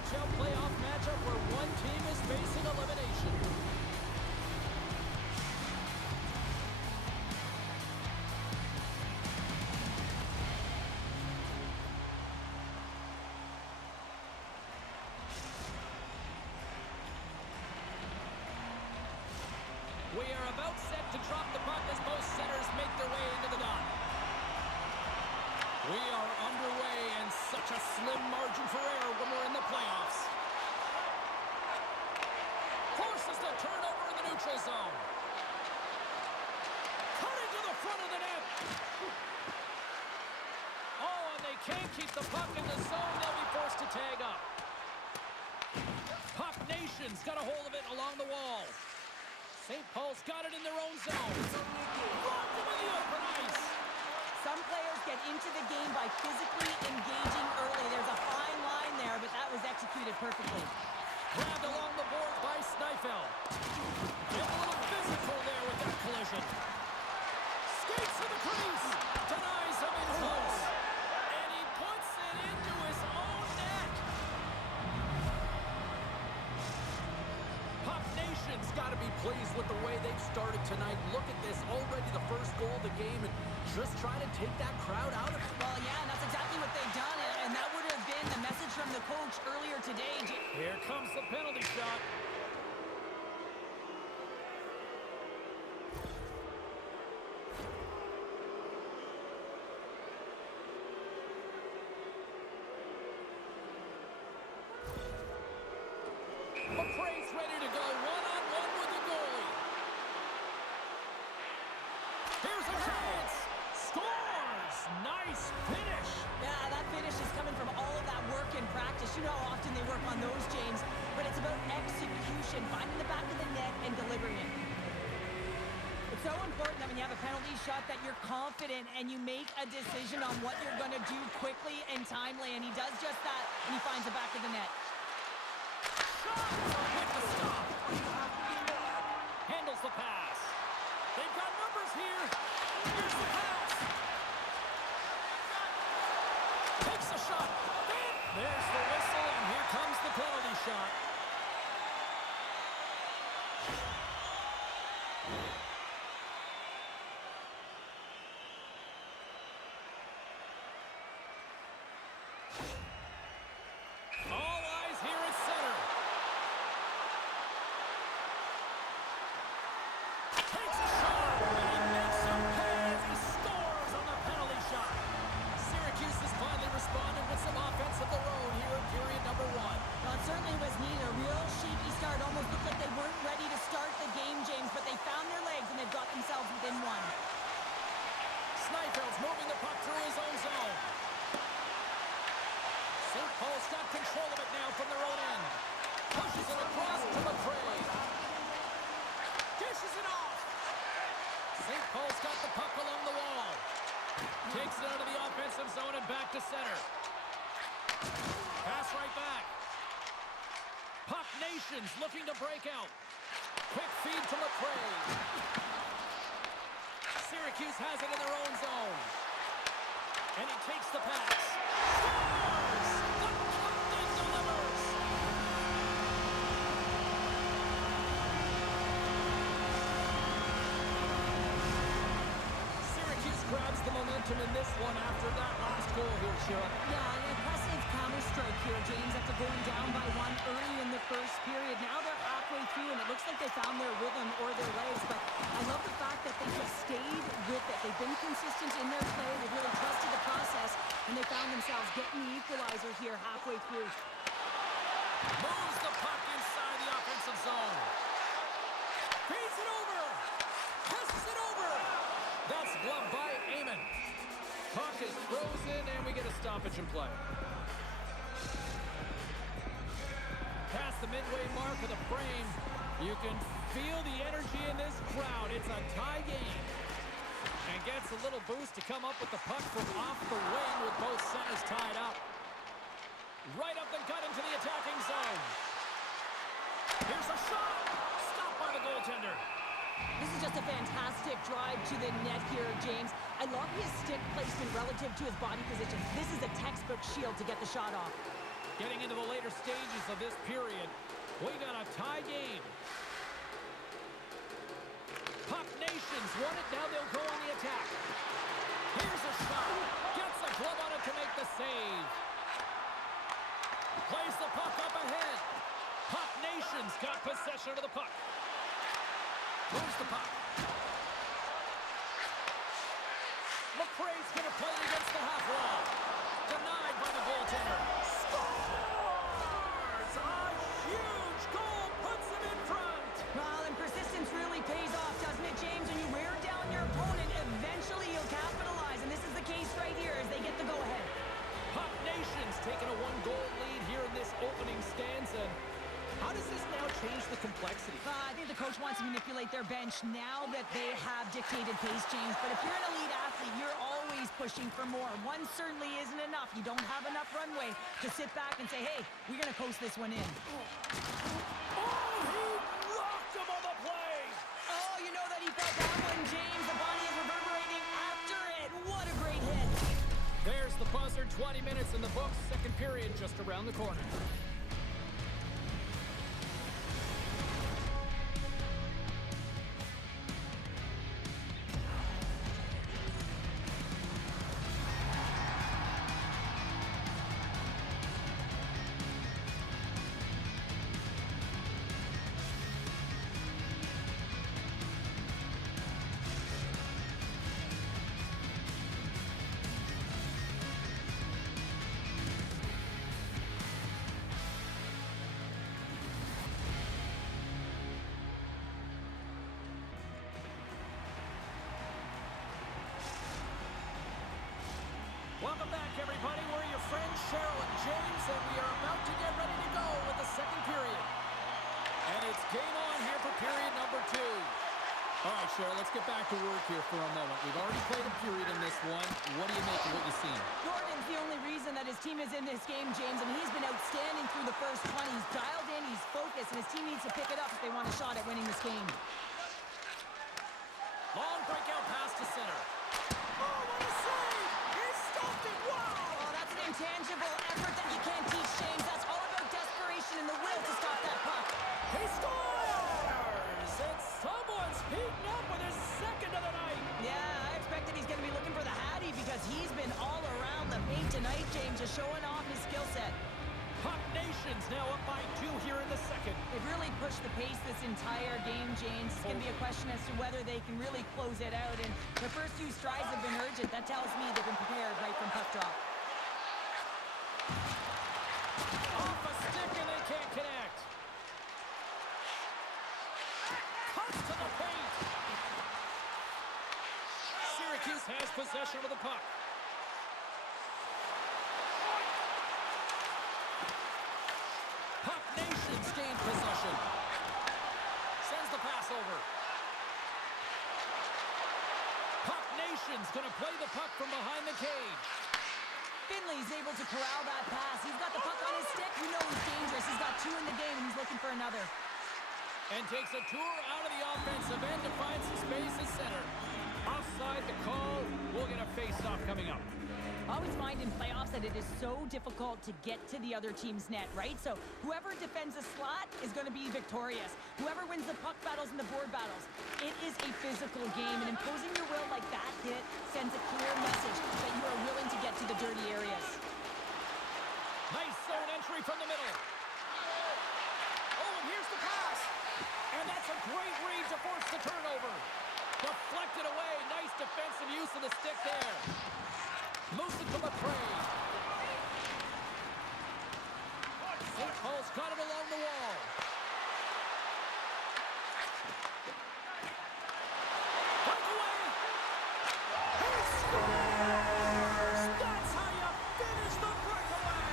NHL playoff matchup where one team is facing elimination. We are about set to drop the puck as both centers make their way into the dot. We are underway, and such a slim margin for error when we're in the playoffs. Forces the turnover in the neutral zone. Cutting to the front of the net. Oh, and they can't keep the puck in the zone. They'll be forced to tag up. Puck Nation's got a hold of it along the wall. St. Paul's got it in their own zone. Dropped into the open ice. Some players get into the game by physically engaging early. There's a fine line there, but that was executed perfectly. Grabbed along the board by Schmidleys. Get a little physical there with that collision. Skates to the crease. Denies him in close. And he puts it into his own net. Puck Nation's got to be pleased with the way they've started tonight. Look at this, already the first goal of the game, and just try to take that crowd out of it. Well, yeah, and that's exactly what they've done, and that would have been the message from the coach earlier today. Here comes the penalty shot. McRae's ready to go one-on-one with the goalie. Here's a chance. Scores! Nice finish. Yeah, that finish is coming from all of that work in practice. You know how often they work on those, James, but it's about execution, finding the back of the net and delivering it. It's so important that when you have a penalty shot that you're confident and you make a decision on what you're going to do quickly and timely, and he does just that, and he finds the back of the net. Shot with the stop. Handles the pass. They've got numbers here. Here's the pass. Takes a shot. There's the whistle, and here comes the penalty shot. All eyes here at center. Takes a shot, and he makes some pay as he scores on the penalty shot. Syracuse has finally responded with some offense of their own here in period number one. Well, it certainly was neat. A real shaky start. Almost looked like they weren't ready to start the game, James, but they found their legs and they've got themselves within one. Schmidleys moving the puck through his own zone. St. Paul's got control of it now from their own end. Pushes it across to McRae. Dishes it off. St. Paul's got the puck along the wall. Takes it out of the offensive zone and back to center. Pass right back. Puck Nation's looking to break out. Quick feed to McRae. Syracuse has it in their own zone. And he takes the pass. Scores! The captain delivers! Syracuse grabs the momentum in this one after that last goal here, Shira. Yeah, an impressive counter-strike here, James, after going down by one early in the first period. Now they're halfway through, and it looks like they found their rhythm or their legs, but I love the fact that they just stayed with it. They've been consistent in their play. They've really trusted the process, and they found themselves getting the equalizer here halfway through. Moves the puck inside the offensive zone. Feeds it over. Passes it over. That's gloved by Amon. Puck is frozen, and we get a stoppage in play. Past the midway mark of the frame, you can feel the energy in this crowd. It's a tie game. And gets a little boost to come up with the puck from off the wing with both centers tied up. Right up the gut into the attacking zone. Here's a shot. Stopped by the goaltender. This is just a fantastic drive to the net here, James. I love his stick placement relative to his body position. This is a textbook shield to get the shot off. Getting into the later stages of this period, we got a tie game. Puck Nations won it. Now they'll go on the attack. Here's a shot. Gets a glove on it to make the save. Plays the puck up ahead. Puck Nations got possession of the puck. Moves the puck. McRae's going to play it against the half wall. Denied by the goaltender. Scores! A huge goal puts him in front. Well, and persistence really pays off, doesn't it, James? When you wear down your opponent, eventually you'll capitalize. And this is the case right here as they get the go-ahead. Puck Nations taking a one-goal lead here in this opening stanza. How does this now change the complexity? I think the coach wants to manipulate their bench now that they have dictated pace, James. But if you're an elite athlete, you're always pushing for more. One certainly isn't enough. You don't have enough runway to sit back and say, hey, we're going to coast this one in. Oh, he rocked him on the play! Oh, you know that he felt that one, James. The body is reverberating after it. What a great hit. There's the buzzer. 20 minutes in the books. Second period just around the corner. Welcome back, everybody. We're your friends, Cheryl and James, and we are about to get ready to go with the second period. And it's game on here for period number 2. All right, Cheryl, let's get back to work here for a moment. We've already played a period in this one. What do you make of what you've seen? Gordon's the only reason that his team is in this game, James, and he's been outstanding through the first 20. He's dialed in, he's focused, and his team needs to pick it up if they want a shot at winning this game. Long breakout pass to center. Oh, what a save! He stopped it! Wow! Oh, that's an intangible effort that you can't teach, James. That's all about desperation and the will to stop that puck. He scores! And someone's heating up with his second of the night. Yeah, I expected he's going to be looking for the Hattie because he's been all around the paint tonight, James, just showing off his skill set. Puck Nations now up by 2 here in the second. They've really pushed the pace this entire game, James. It's going to be a question as to whether they can really close it out. And the first 2 strides have been urgent. That tells me they've been prepared right from puck drop. Off a stick and they can't connect. Cuts to the paint. Syracuse has possession of the puck. Puck Nations gained possession. Sends the pass over. Puck Nations going to play the puck from behind the cage. Finley's able to corral that pass. He's got the puck on his stick. You know he's dangerous. He's got 2 in the game, and he's looking for another. And takes a tour out of the offensive end to find some space at center. Offside the call. We'll get a face-off coming up. I always find in playoffs that it is so difficult to get to the other team's net, right? So whoever defends a slot is going to be victorious. Whoever wins the puck battles and the board battles. It is a physical game, and imposing your will like that hit sends a clear message that you are willing to get to the dirty areas. Nice zone entry from the middle. Oh, and here's the pass. And that's a great read to force the turnover. Deflected away. Nice defensive use of the stick there. Moves it to McRae. St. Paul's got it along the wall. Breakaway. He scores! That's how you finish the breakaway.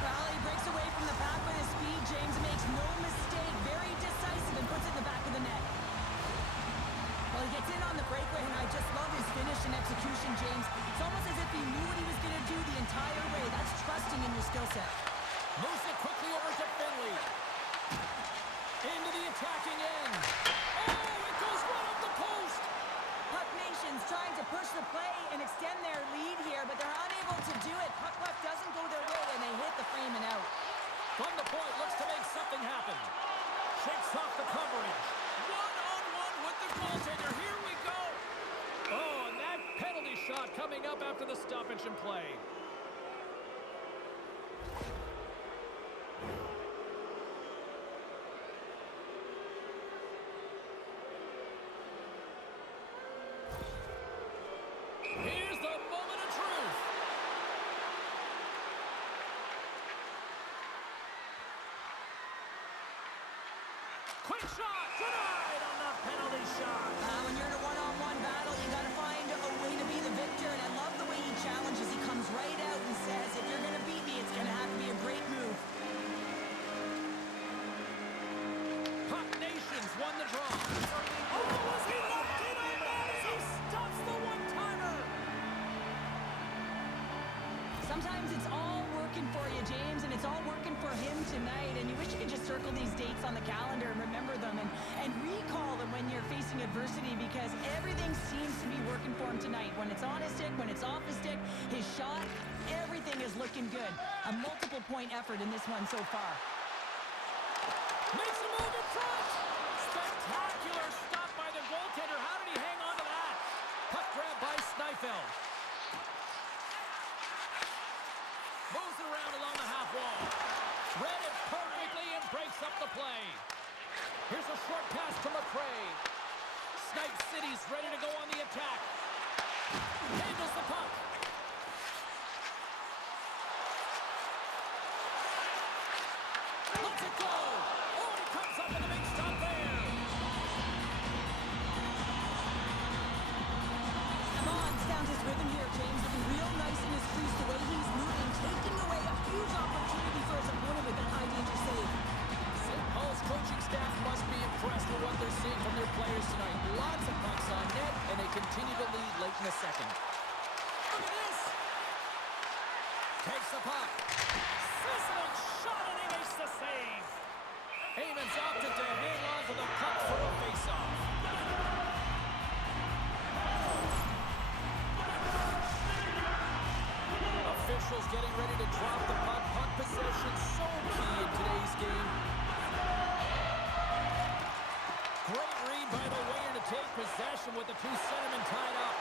Well, he breaks away from the pack with his speed. James makes no mistake. Very decisive and puts it in the back of the net. Well, he gets in on the breakaway, and I just love his finish and execution, James. It's almost as if he knew what he was going to do the entire way. That's trusting in your skill set. Moves it quickly over to Finley. Into the attacking end. Oh, it goes right up the post. Puck Nation's trying to push the play and extend their lead here, but they're unable to do it. Puck left doesn't go their way, and they hit the frame and out. coming up after the stoppage in play. Here's the moment of truth. Quick shot, denied on the penalty shot. When you're in a one-on-one battle, you got to find a way to be the victor, and I love the way he challenges. He comes right out and says, if you're going to beat me, it's going to have to be a great move. Puck Nations won the draw. Oh, was he locked in on that as he stuffs the one-timer? Sometimes it's all working for you, James, and it's all working for him tonight, and you wish you could just circle these dates on the calendar and remember them and recall them when you're facing adversity, because everything seems to be working for him tonight. When it's on his stick, when it's off his stick, his shot, everything is looking good. A multiple-point effort in this one so far. Makes a move in front. Spectacular stop by the goaltender. How did he hang on to that? Puck grab by Schmidleys. Moves it around along the half wall. Read it perfectly and breaks up the play. Here's a short pass to McRae. Snipe City's ready to go on the attack. Handles the puck. Lets it go. Oh, and he comes up with a big stop there. Amon found his rhythm here, James, looking real nice in his crease, the way he's moving, taking away a huge opportunity for his opponent with that high-danger save. St. Paul's coaching staff must be impressed with what they're seeing from their players tonight. Lots of pucks on net, and they continue to lead late in the second. Look at this! Takes the puck. Sizzling shot, and he makes the save. Heyman's opted to hang on to the puck for a face-off. Officials getting ready to drop the puck. Puck possession so key in today's game. Great read by the winger to take possession with the two centermen tied up.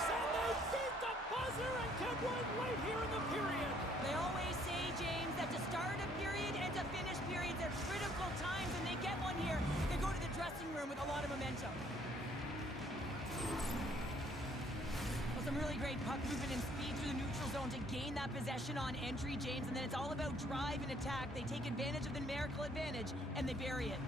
And they beat the buzzer and get one right here in the period. They always say, James, that to start a period and to finish periods are critical times, and they get one here. They go to the dressing room with a lot of momentum. Well, some really great puck movement and speed through the neutral zone to gain that possession on entry, James, and then it's all about drive and attack. They take advantage of the numerical advantage, and they bury it.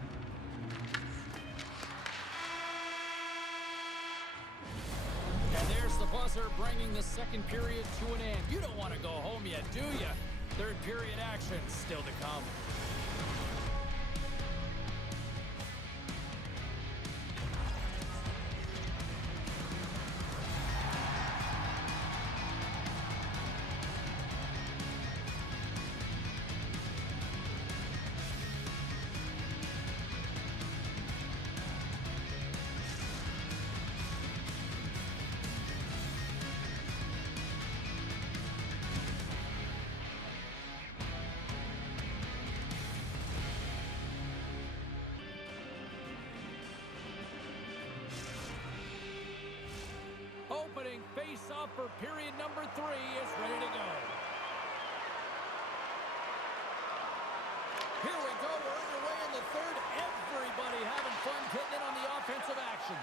And there's the buzzer bringing the second period to an end. You don't want to go home yet, do you? Third period action still to come. Opening face-off for period number 3 is ready to go. Here we go. We're underway in the third. Everybody having fun getting in on the offensive action.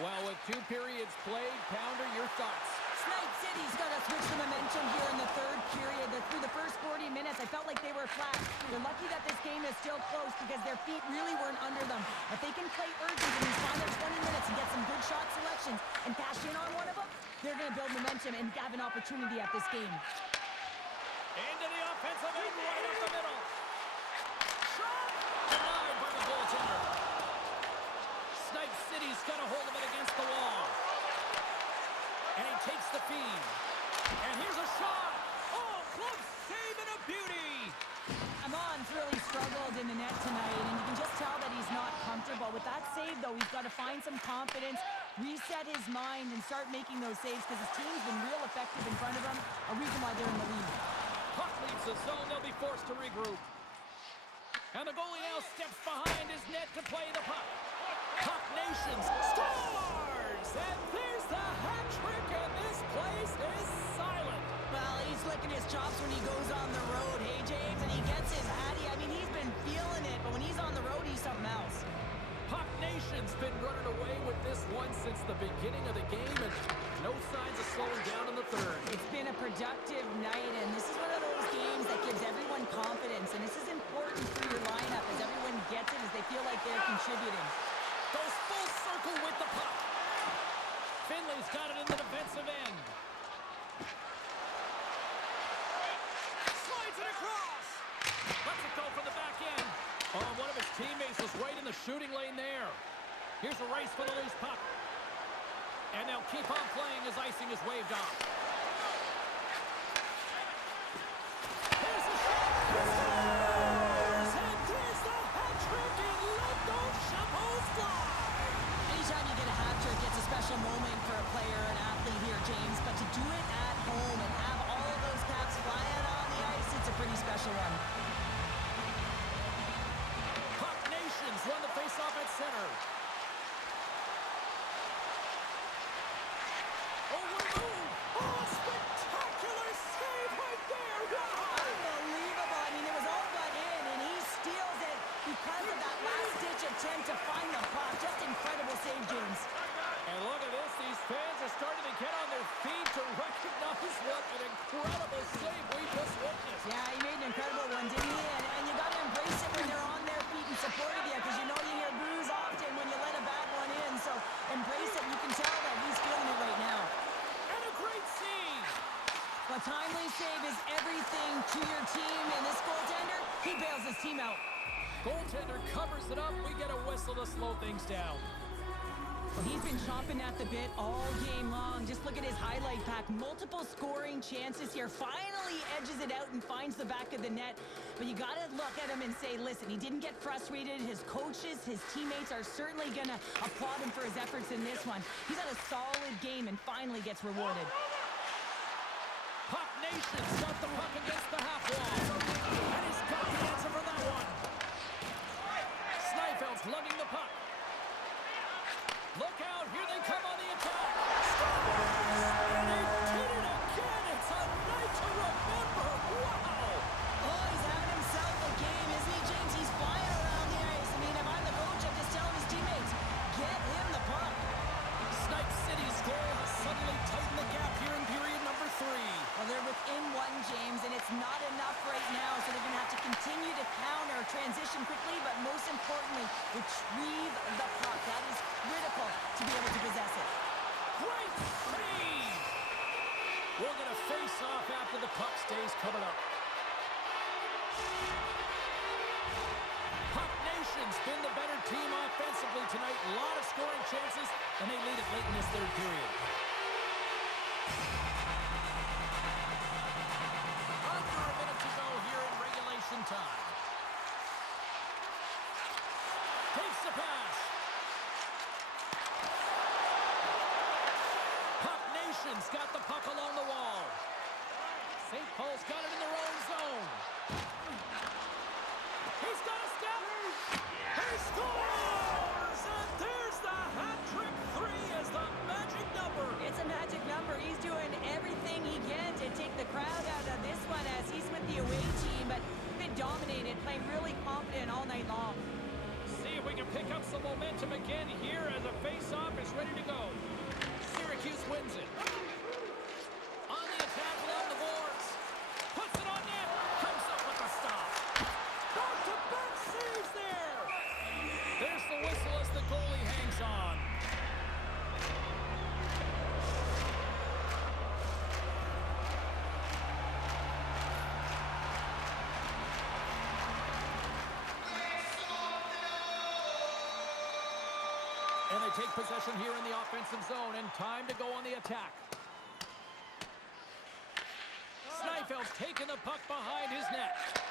Well, with 2 periods played, Pounder, your thoughts? Snipe City's got to switch the momentum here in the third period. Through the first 40 minutes, I felt like they were flat. They're lucky that this game is still close because their feet really weren't under them. If they can play urgent in these final 20 minutes and get some good shot selections and cash in on one of them, they're going to build momentum and have an opportunity at this game. Into the offensive end, right up the middle. Shot! Denied by the goaltender. Snipe City's got a hold of it against the wall. And he takes the feed. And here's a shot. Oh, close save and a beauty. Amon's really struggled in the net tonight, and you can just tell that he's not comfortable. With that save, though, he's got to find some confidence, reset his mind, and start making those saves because his team's been real effective in front of him, a reason why they're in the lead. Puck leaves the zone. They'll be forced to regroup. And the goalie now steps behind his net to play the puck. Puck Nations scores! And there's the hat trick, and this place is silent. Well, he's licking his chops when he goes on the road, hey, James? And he gets his hattie. I mean, he's been feeling it, but when he's on the road, he's something else. Puck Nation's been running away with this one since the beginning of the game, and no signs of slowing down in the third. It's been a productive night, and this is one of those games that gives everyone confidence, and this is important for your lineup as everyone gets it, as they feel like they're contributing. Goes full circle with the puck. Finley's got it in the defensive end. Slides it across. Lets it go from the back end. Oh, one of his teammates was right in the shooting lane there. Here's a race for the loose puck. And they'll keep on playing as icing is waved off. Here's the shot. And there's the hat trick, and let those shovels fly. Anytime you get a hat trick, it's a special moment for a player, an athlete here, James. But to do it at home and have all of those caps flying on the ice, it's a pretty special one. Puck Nations run the face-off at center. Oh, what a move! Oh, spectacular save right there! Wow! Unbelievable. I mean, it was all but in, and he steals it because of that last-ditch attempt to find the puck. Just incredible save, James. And look at this. These fans are starting to get on their feet to recognize what an incredible save we just witnessed. Yeah, he made an incredible one, didn't he? And you got to embrace it when they're on their feet and supporting you, because you know you hear boos often when you let a bad one in. So embrace it. You can tell that he's feeling it right now. And a great save. A timely save is everything to your team, and this goaltender, he bails his team out. Goaltender covers it up. We get a whistle to slow things down. Well, he's been chomping at the bit all game long. Just look at his highlight pack. Multiple scoring chances here. Finally edges it out and finds the back of the net. But you got to look at him and say, listen, he didn't get frustrated. His coaches, his teammates are certainly going to applaud him for his efforts in this one. He's had a solid game and finally gets rewarded. Puck Nation's got the puck against the half wall. And he's got the answer for that one. Sneifeld's lugging the puck. Look out, here they come on the attack. And they did it again. It's a night to remember. Wow. Oh, he's having himself a game, isn't he, James? He's flying around the ice. I mean, if I'm the coach, I'm just telling his teammates, get him the puck. Snipe City's goal has suddenly tightened the gap here in period number 3. Well, they're within one, James, and it's not enough right now, so they're going to have to continue to counter, transition quickly, but most importantly, retrieve the puck. That is critical to be able to possess it. Great save! We're going to face off after the puck stays coming up. Puck Nation's been the better team offensively tonight. A lot of scoring chances, and they lead it late in this third period. Under a minute to go here in regulation time. Takes the pass. Puck Nation's got the puck along the wall. St. Paul's got it in their own zone. He's got a step. He scores! And there's the hat trick. 3 is the magic number. It's a magic number. He's doing everything he can to take the crowd out of this one as he's with the away team, but been dominated, playing really confident all night long. See if we can pick up some momentum again here as a face-off is ready to go. Syracuse wins it. On the attack along the boards. Puts it on net. Comes up with a stop. Back-to-back saves there. There's the whistle as the goalie hangs on. And they take possession here in the offensive zone, and time to go on the attack. Sneifeld's taking the puck behind his net.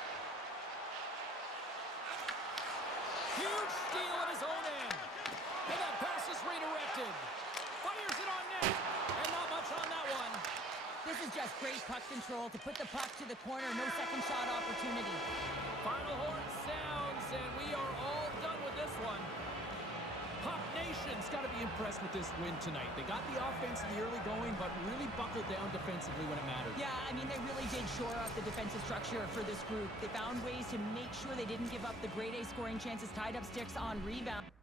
Huge steal at his own end. And that pass is redirected. Fires it on net. And not much on that one. This is just great puck control to put the puck to the corner. No second shot opportunity. Final horn sounds, and we are all done with this one. Puck Nation's got to be in impressed with this win tonight. They got the offense in the early going, but really buckled down defensively when it mattered. Yeah, I mean, they really did shore up the defensive structure for this group. They found ways to make sure they didn't give up the grade A scoring chances, tied up sticks on rebound.